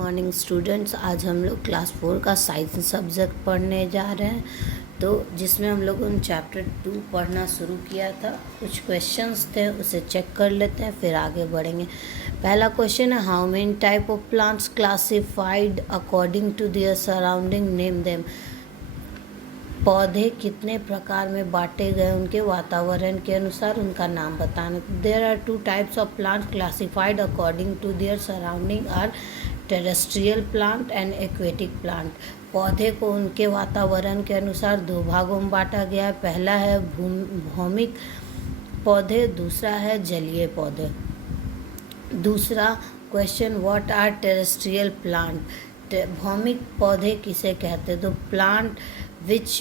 Morning students. आज हम लोग क्लास 4 का साइंस सब्जेक्ट पढ़ने जा रहे हैं, तो जिसमें हम लोगों ने चैप्टर 2 पढ़ना शुरू किया था। कुछ क्वेश्चंस थे, उसे चेक कर लेते हैं, फिर आगे बढ़ेंगे। पहला क्वेश्चन है, how many type of plants classified according to their surrounding, name them. पौधे कितने प्रकार में बांटे गए उनके वातावरण के अनुसार, उनका नाम बताना। There are 2 types of plant classified according to their surrounding are terrestrial plant and aquatic plant. पौधे को उनके वातावरण के अनुसार 2 भागों में बांटा गया है। पहला है भौमिक पौधे, दूसरा है जलीय पौधे। दूसरा question, what are terrestrial plant. भौमिक पौधे किसे कहते हैं? तो plant which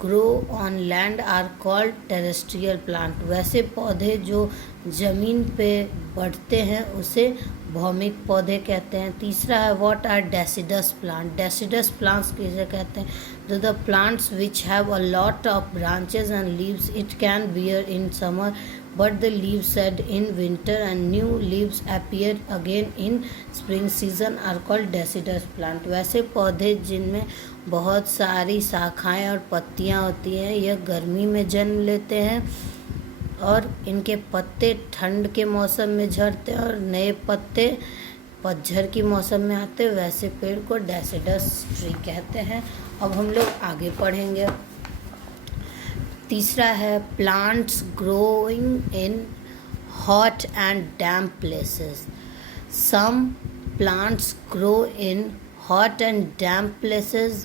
grow on land are called terrestrial plant. वैसे पौधे जो ज़मीन पे बढ़ते हैं उसे भौमिक पौधे कहते हैं। तीसरा है, what are deciduous plant. Deciduous plants किसे कहते हैं? तो the plants which have a lot of branches and leaves, it can bear in summer but the leaves shed in winter and new leaves appear again in spring season are called deciduous plant। वैसे पौधे जिनमें बहुत सारी शाखाएं और पत्तियां होती हैं, यह गर्मी में जन्म लेते हैं और इनके पत्ते ठंड के मौसम में झड़ते हैं और नए पत्ते पतझड़ की मौसम में आते हैं। वैसे पेड़ को डेसिडस ट्री कहते हैं। अब हम लोग आगे पढ़ेंगे। तीसरा है, plants growing in hot and damp places. Some plants grow in hot and damp places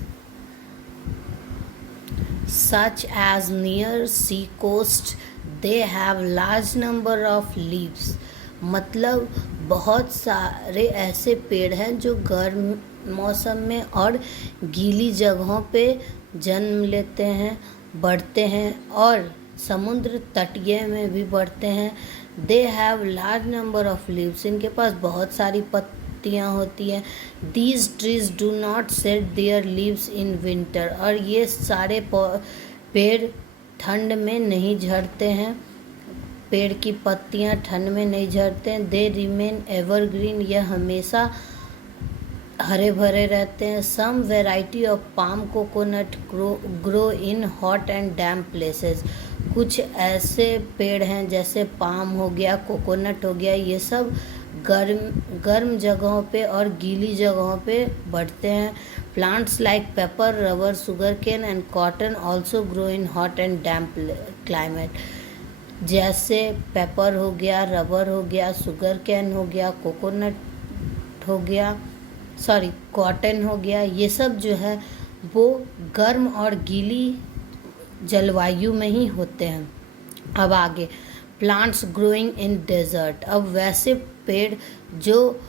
such as near sea coast, they have large number of leaves। मतलब बहुत सारे ऐसे पेड़ हैं जो गर्म मौसम में और गीली जगहों पे जन्म लेते हैं, बढ़ते हैं और समुद्र तटीय में भी बढ़ते हैं। They have large number of leaves, इनके पास बहुत सारी पत्तियाँ होती हैं। These trees do not shade there leaves in winter, और ये सारे पेड़ ठंड में नहीं झड़ते हैं। पेड़ की पत्तियाँ ठंड में नहीं झड़ते हैं। दे रिमेन एवरग्रीन, यह हमेशा हरे भरे रहते हैं। Some variety of palm coconut grow in hot and damp places. कुछ ऐसे पेड़ हैं जैसे पाम हो गया, कोकोनट हो गया, ये सब गर्म जगहों पे और गीली जगहों पे बढ़ते हैं। Plants like pepper, rubber, sugar cane and cotton also grow in hot and damp climate. जैसे पेपर हो गया, रबर हो गया, शुगर केन हो गया, कोकोनट हो गया, कॉटन हो गया, ये सब जो है वो गर्म और गीली जलवायु में ही होते हैं। अब आगे, प्लांट्स ग्रोइंग इन डेजर्ट। अब वैसे पेड़ जो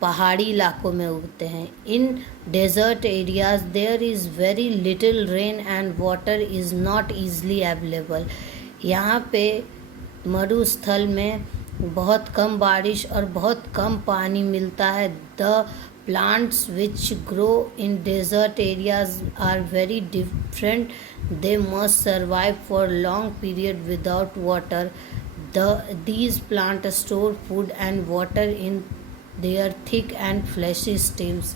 पहाड़ी इलाकों में उगते हैं। In desert areas there is very little rain and water is not easily available. यहाँ पे मरुस्थल में बहुत कम बारिश और बहुत कम पानी मिलता है। The plants which grow in desert areas are very different. They must survive for long period without water. These plants store food and water in their thick and fleshy stems।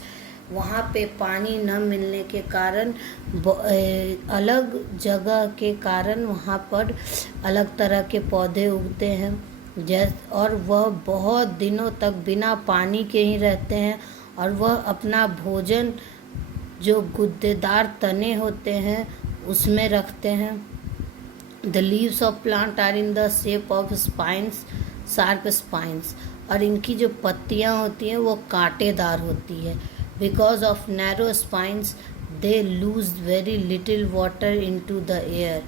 वहाँ पे पानी न मिलने के कारण, अलग जगह के कारण वहाँ पर अलग तरह के पौधे उगते हैं, और वह बहुत दिनों तक बिना पानी के ही रहते हैं और वह अपना भोजन जो गुद्देदार तने होते हैं उसमें रखते हैं। The leaves of plant are in the shape of spines, sharp spines, और इनकी जो पत्तियां होती हैं वो कांटेदार होती है। Because of narrow spines they lose very little water into the air.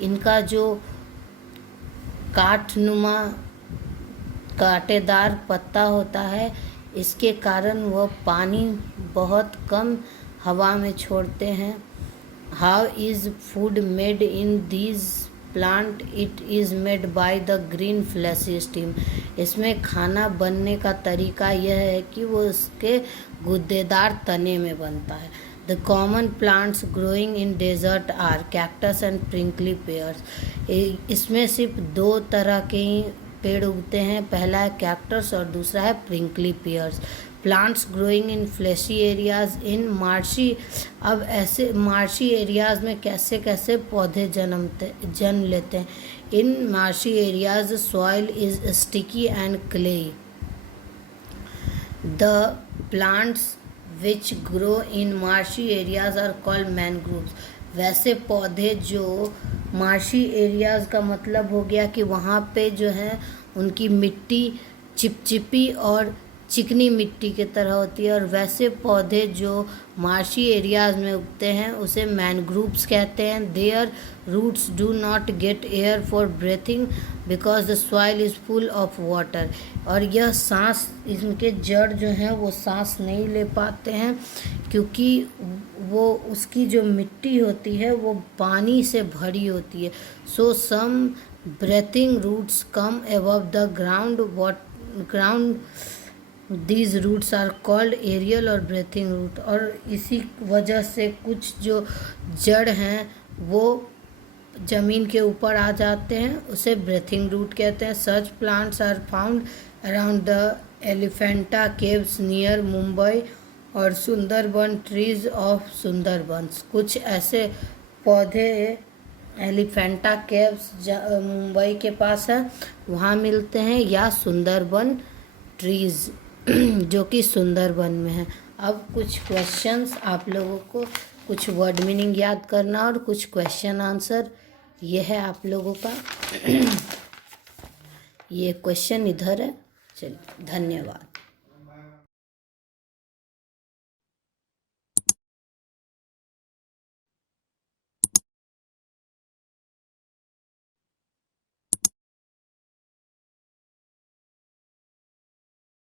इनका जो काटनुमा कांटेदार पत्ता होता है, इसके कारण वह पानी बहुत कम हवा में छोड़ते हैं। How is food made in these plant? It is made by the green fleshy stem. इसमें खाना बनने का तरीका यह है कि वो उसके गुद्देदार तने में बनता है। The common plants growing in desert are cactus and prickly pears. इसमें सिर्फ 2 तरह के ही पेड़ उगते हैं। पहला है कैक्टस और दूसरा है prickly pears. Plants growing in flashy areas in marshy. अब ऐसे मार्शी एरियाज में कैसे कैसे पौधे जन्म लेते हैं। In marshy areas soil is sticky and clay. The plants which grow in marshy areas are called mangroves. वैसे पौधे जो मार्शी एरियाज का मतलब हो गया कि वहाँ पे जो है उनकी मिट्टी चिपचिपी और चिकनी मिट्टी की तरह होती है, और वैसे पौधे जो मार्शी एरियाज में उगते हैं उसे मैनग्रोव्स कहते हैं। Their roots do not get air for breathing because the soil is full of water. और यह सांस, इनके जड़ जो हैं वो सांस नहीं ले पाते हैं क्योंकि वो उसकी जो मिट्टी होती है वो पानी से भरी होती है। So some breathing roots come above the ground these roots are called aerial और ब्रेथिंग रूट। और इसी वजह से कुछ जो जड़ हैं वो ज़मीन के ऊपर आ जाते हैं, उसे ब्रेथिंग रूट कहते हैं। Such plants are found around the Elephanta caves near Mumbai और सुंदरबन ट्रीज ऑफ सुंदरबंस। कुछ ऐसे पौधे एलिफेंटा केव्स मुंबई के पास है, वहाँ मिलते हैं, या सुंदरबन ट्रीज जो कि सुंदरबन में है। अब कुछ क्वेश्चंस आप लोगों को, कुछ वर्ड मीनिंग याद करना और कुछ क्वेश्चन आंसर। ये है आप लोगों का ये क्वेश्चन इधर है। चलिए, धन्यवाद।